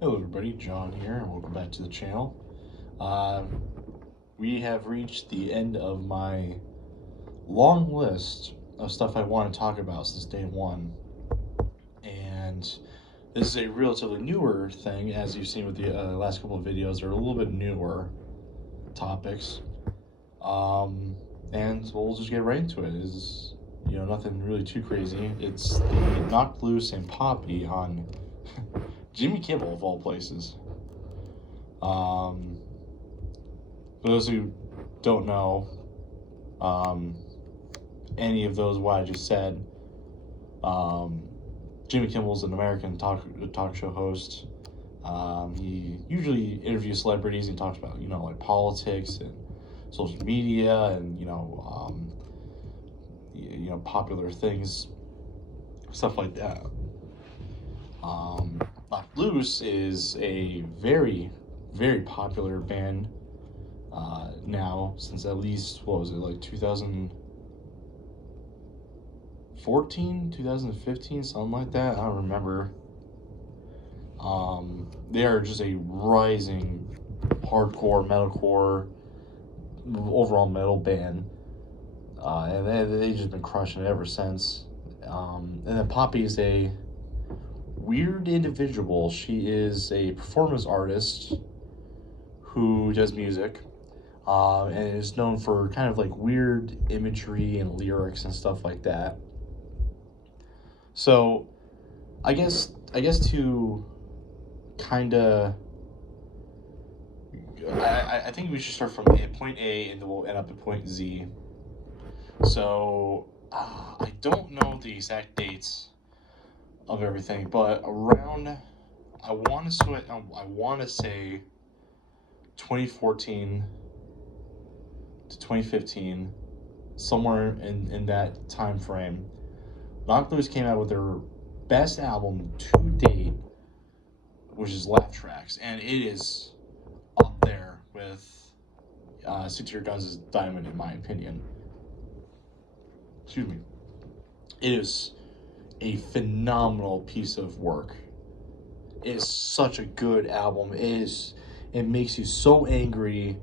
Hello everybody, John here, and welcome back to the channel. Uh, we have reached the end of my long list of stuff I want to talk about since day one. And this is a relatively newer thing, as you've seen with the last couple of videos. They're a little bit newer topics. And we'll just get right into it. It's, nothing really too crazy. It's the Knocked Loose and Poppy on Jimmy Kimmel, of all places. For those who don't know um, any of those what I just said, Jimmy Kimmel's an American talk show host. He usually interviews celebrities and talks about like politics and social media and popular things, stuff like that. Knocked Loose is a very, very popular band now, since at least, what was it, like 2014, 2015, something like that. I don't remember. They are just a rising hardcore, metalcore, overall metal band. And they've just been crushing it ever since. And then Poppy is a weird individual. She is a performance artist who does music, and is known for kind of like weird imagery and lyrics and stuff like that. So, I guess to kind of, I think we should start from point A and then we'll end up at point Z. So, I don't know the exact dates of everything, but around, I want to say 2014 to 2015, somewhere in that time frame, Knocked Loose came out with their best album to date, which is Laugh Tracks, and it is up there with Stick to Your Guns' Diamond, in my opinion. Excuse me. It is a phenomenal piece of work. It is such a good album. It makes you so angry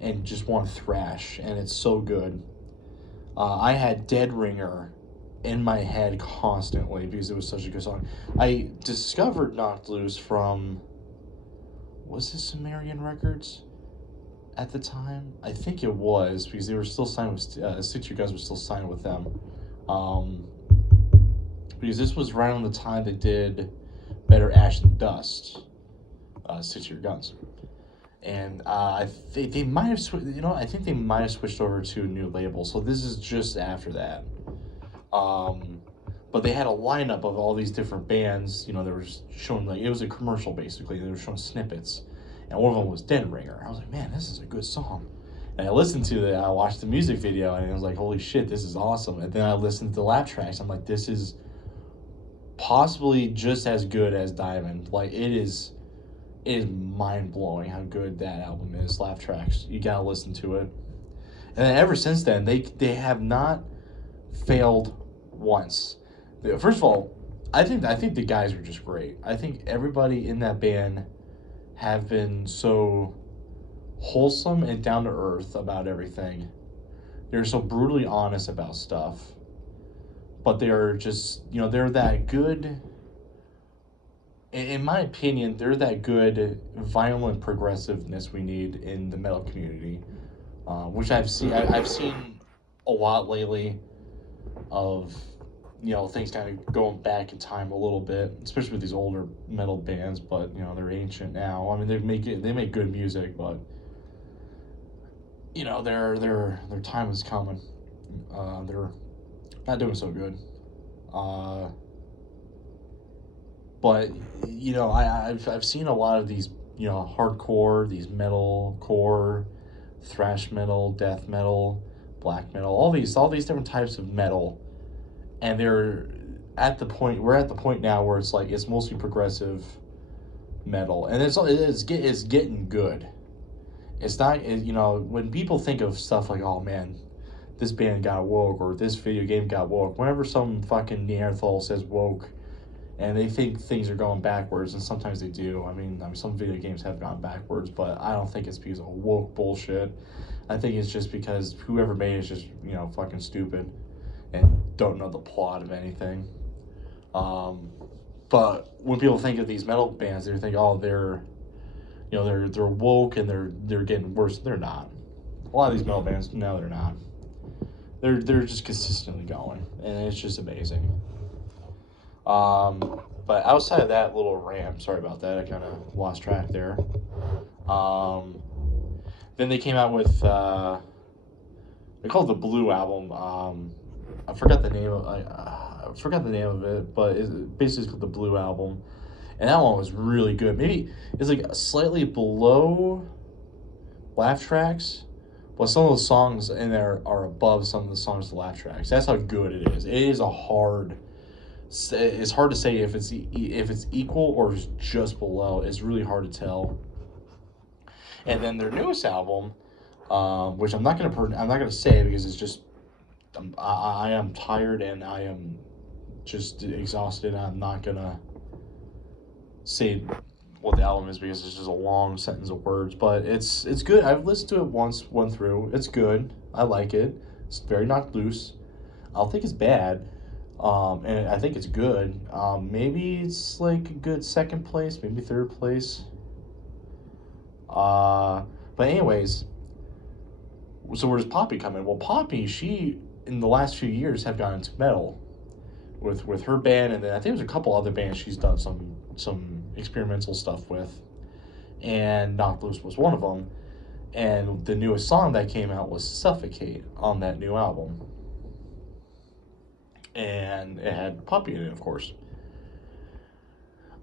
and just want to thrash, and it's so good. I had Dead Ringer in my head constantly because it was such a good song. I discovered Knocked Loose from, was it Sumerian Records at the time? I think it was, because they were still signed with, Six Your Guns was still signed with them. Because this was around the time they did Better Ash Than Dust, Six Your Guns. And they might have I think they might have switched over to a new label. So this is just after that. But they had a lineup of all these different bands. They were showing, like, it was a commercial basically. They were showing snippets, and one of them was Dead Ringer. I was like, man, this is a good song. And I listened to it. I watched the music video, and I was like, holy shit, this is awesome. And then I listened to the Laugh Tracks. I'm like, this is possibly just as good as Diamond. Like, it is mind-blowing how good that album is. Laugh Tracks, you gotta listen to it. And then ever since then, they have not failed once. First of all, I think the guys are just great. I think everybody in that band have been so wholesome and down to earth about everything. They're so brutally honest about stuff, but they're just, they're that good. In my opinion, they're that good violent progressiveness we need in the metal community, which I've seen a lot lately of, things kind of going back in time a little bit, especially with these older metal bands. But they're ancient now. I mean, they make good music, but their time is coming. They're not doing so good. But I've seen a lot of these, hardcore, these metal core, thrash metal, death metal, black metal, all these different types of metal, and we're at the point now where it's like it's mostly progressive metal, and it's getting good. It's not, when people think of stuff like, oh man, this band got woke or this video game got woke. Whenever some fucking Neanderthal says woke, and they think things are going backwards, and sometimes they do. I mean, some video games have gone backwards, but I don't think it's because of woke bullshit. I think it's just because whoever made it is just fucking stupid and don't know the plot of anything. Um, but when people think of these metal bands, they think, oh, they're woke and they're getting worse. They're not. A lot of these metal bands, no, they're not. They're just consistently going, and it's just amazing. But outside of that little rant, sorry about that, I kind of lost track there. Um, then they came out with they called it the Blue album. I forgot the name of I forgot the name of it, but it's basically called the Blue album, and that one was really good. Maybe it's like slightly below Laugh Tracks, but some of the songs in there are above some of the songs to Laugh Tracks. That's how good it is. It is a hard. It's hard to say if it's equal or just below. It's really hard to tell. And then their newest album, which I'm not gonna say because it's just I am tired and I am just exhausted. I'm not gonna say what the album is because it's just a long sentence of words. But it's good. I've listened to it once, went through. It's good. I like it. It's very knocked loose. I don't think it's bad. And I think it's good. Maybe it's like a good second place, maybe third place. But anyways, so where does Poppy come in? Well, Poppy, she in the last few years have gone into metal with her band, and then I think there's a couple other bands she's done some experimental stuff with, and Knocked Loose was one of them. And the newest song that came out was Suffocate on that new album. And it had Poppy in it, of course.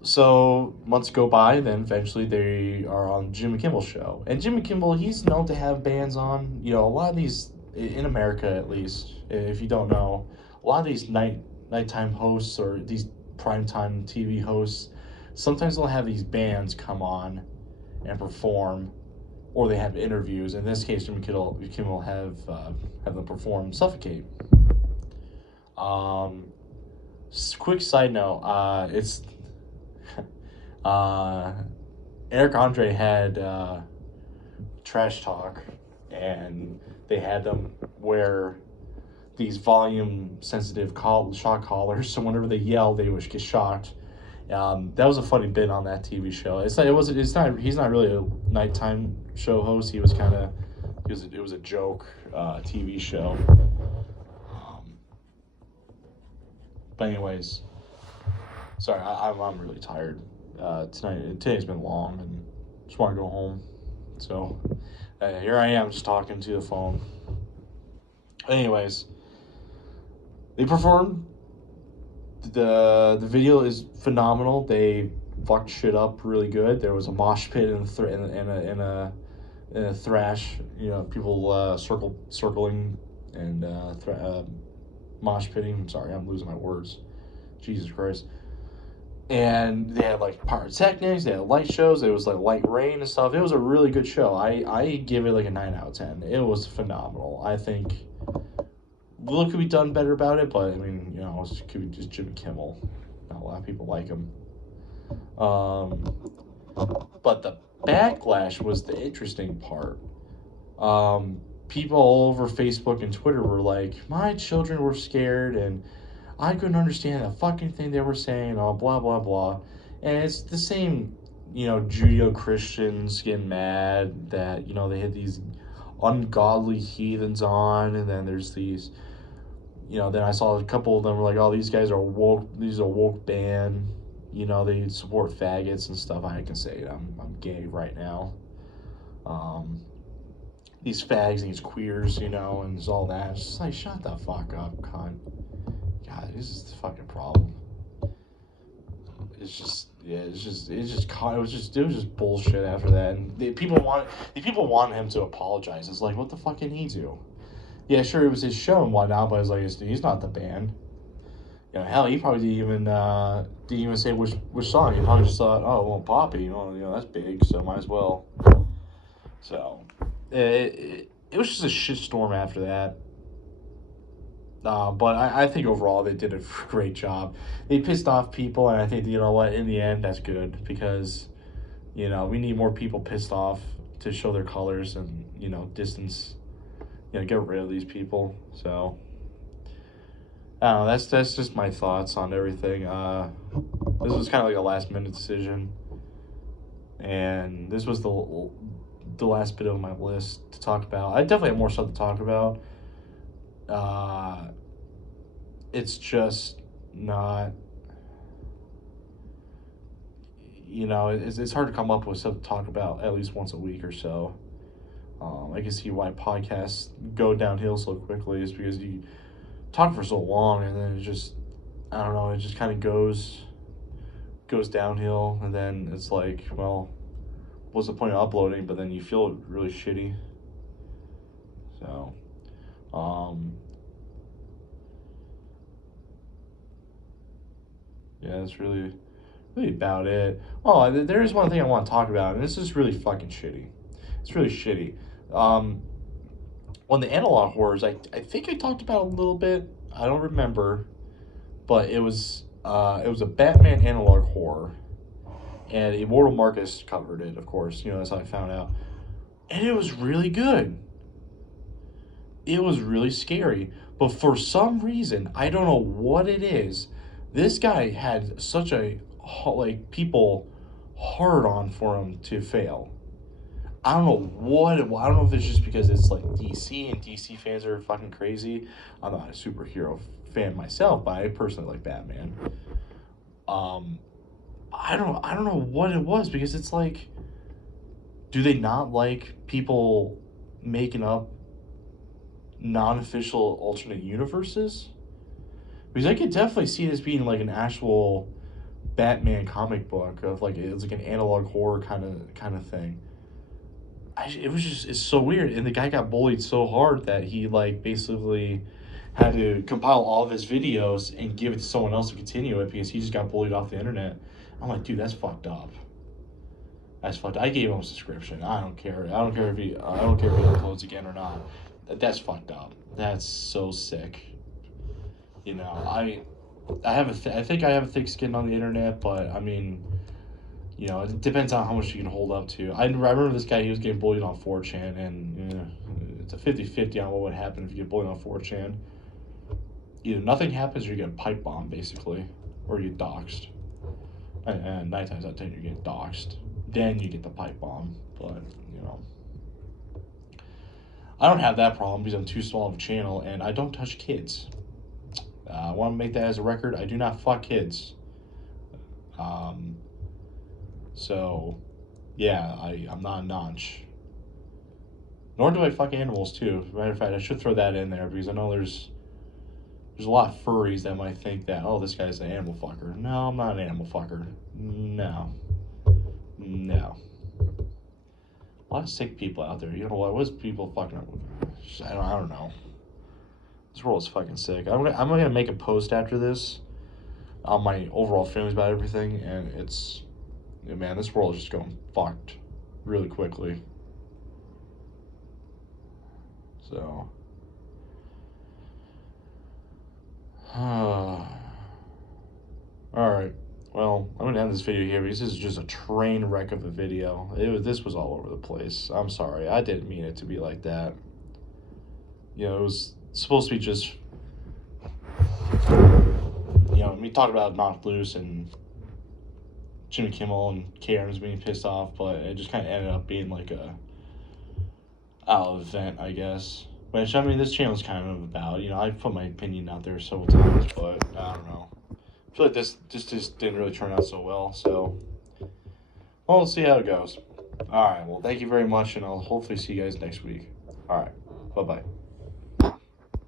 So months go by, then eventually they are on Jimmy Kimmel show. And Jimmy Kimmel, he's known to have bands on. A lot of these in America, at least, if you don't know, a lot of these nighttime hosts or these primetime TV hosts, sometimes they'll have these bands come on and perform, or they have interviews. In this case, Jimmy Kimmel have them perform Suffocate. Quick side note, it's Eric Andre had Trash Talk, and they had them wear these volume sensitive shock collars, so whenever they yell, they would get shocked. That was a funny bit on that TV show. It's not he's not really a nighttime show host. It was a joke TV show. But anyways, sorry, I'm really tired. Today's been long, and just want to go home. So here I am, just talking to the phone. Anyways, they performed. The video is phenomenal. They fucked shit up really good. There was a mosh pit and a thrash. People circling and mosh pitting. I'm sorry, I'm losing my words. Jesus Christ. And they had like pyrotechnics, they had light shows, there was like light rain and stuff. It was a really good show. I give it like a 9 out of 10. It was phenomenal. I think Will could be done better about it, but I mean, it could be just Jimmy Kimmel. Not a lot of people like him. But the backlash was the interesting part. People all over Facebook and Twitter were like, my children were scared and I couldn't understand the fucking thing they were saying, all blah, blah, blah. And it's the same, Judeo-Christians getting mad that, they had these ungodly heathens on, and then there's these, then I saw a couple of them were like, oh, these guys are woke, these are woke band, they support faggots and stuff. I can say it, I'm gay right now. These fags and these queers, and it's all that. It's just like, shut the fuck up, cunt. God, this is the fucking problem. It was just bullshit after that. And the people wanted him to apologize. It's like, what the fuck can he do? Yeah, sure, it was his show and whatnot, but it's like, he's not the band. Hell, he probably didn't even say which song. He probably just thought, oh, well, Poppy, that's big, so might as well. So, it was just a shitstorm after that. But I think overall they did a great job. They pissed off people, and I think, you know what, in the end, that's good because, we need more people pissed off to show their colors and, distance, get rid of these people. So, I don't know, that's just my thoughts on everything. This was kind of like a last minute decision, and this was the last bit of my list to talk about. I definitely have more stuff to talk about. Uh, it's just not, it's hard to come up with stuff to talk about at least once a week or so. I can see why podcasts go downhill so quickly is because you talk for so long and then it just, I don't know, it just kind of goes downhill, and then it's like, well, what's the point of uploading? But then you feel really shitty. So, yeah, that's really about it. Oh, there is one thing I want to talk about, and this is really fucking shitty. It's really shitty. Um, on the analog horrors, I think I talked about a little bit. I don't remember, but it was a Batman analog horror, and Immortal Marcus covered it. Of course, that's how I found out, and it was really good. It was really scary, but for some reason, I don't know what it is. This guy had such a like people hard on for him to fail. I don't know what. I don't know if it's just because it's like DC and DC fans are fucking crazy. I'm not a superhero fan myself, but I personally like Batman. Um, I don't know what it was because it's like, do they not like people making up non-official alternate universes? Because I could definitely see this being like an actual Batman comic book of like it's like an analog horror kind of thing. It was just, it's so weird, and the guy got bullied so hard that he like basically had to compile all of his videos and give it to someone else to continue it because he just got bullied off the internet. I'm like, dude, that's fucked up. That's fucked. I gave him a subscription. I don't care. I don't care if he uploads again or not. That's fucked up. That's so sick. I think I have a thick skin on the internet, but I mean, it depends on how much you can hold up to. I remember this guy, he was getting bullied on 4chan, and it's a 50-50 on what would happen if you get bullied on 4chan. Either nothing happens or you get pipe bombed, basically, or you get doxxed. And 9 times out of 10, you get doxxed. Then you get the pipe bomb, but, I don't have that problem because I'm too small of a channel, and I don't touch kids. I want to make that as a record. I do not fuck kids. So, yeah, I'm not a notch. Nor do I fuck animals, too. As a matter of fact, I should throw that in there because I know there's a lot of furries that might think that, oh, this guy's an animal fucker. No, I'm not an animal fucker. No. A lot of sick people out there. You know what? What's people fucking... I don't know. This world is fucking sick. I'm gonna make a post after this on my overall feelings about everything, and it's... man, this world is just going fucked really quickly. So... Alright. Well, I'm going to end this video here because this is just a train wreck of a video. This was all over the place. I'm sorry. I didn't mean it to be like that. It was supposed to be just... me talking about Knocked Loose and Jimmy Kimmel and Karen's being pissed off, but it just kind of ended up being like a event, I guess. Which, I mean, this channel's kind of about, I put my opinion out there several times, but I don't know. I feel like this just didn't really turn out so well, so, well, we'll see how it goes. Alright, well, thank you very much, and I'll hopefully see you guys next week. Alright, bye-bye.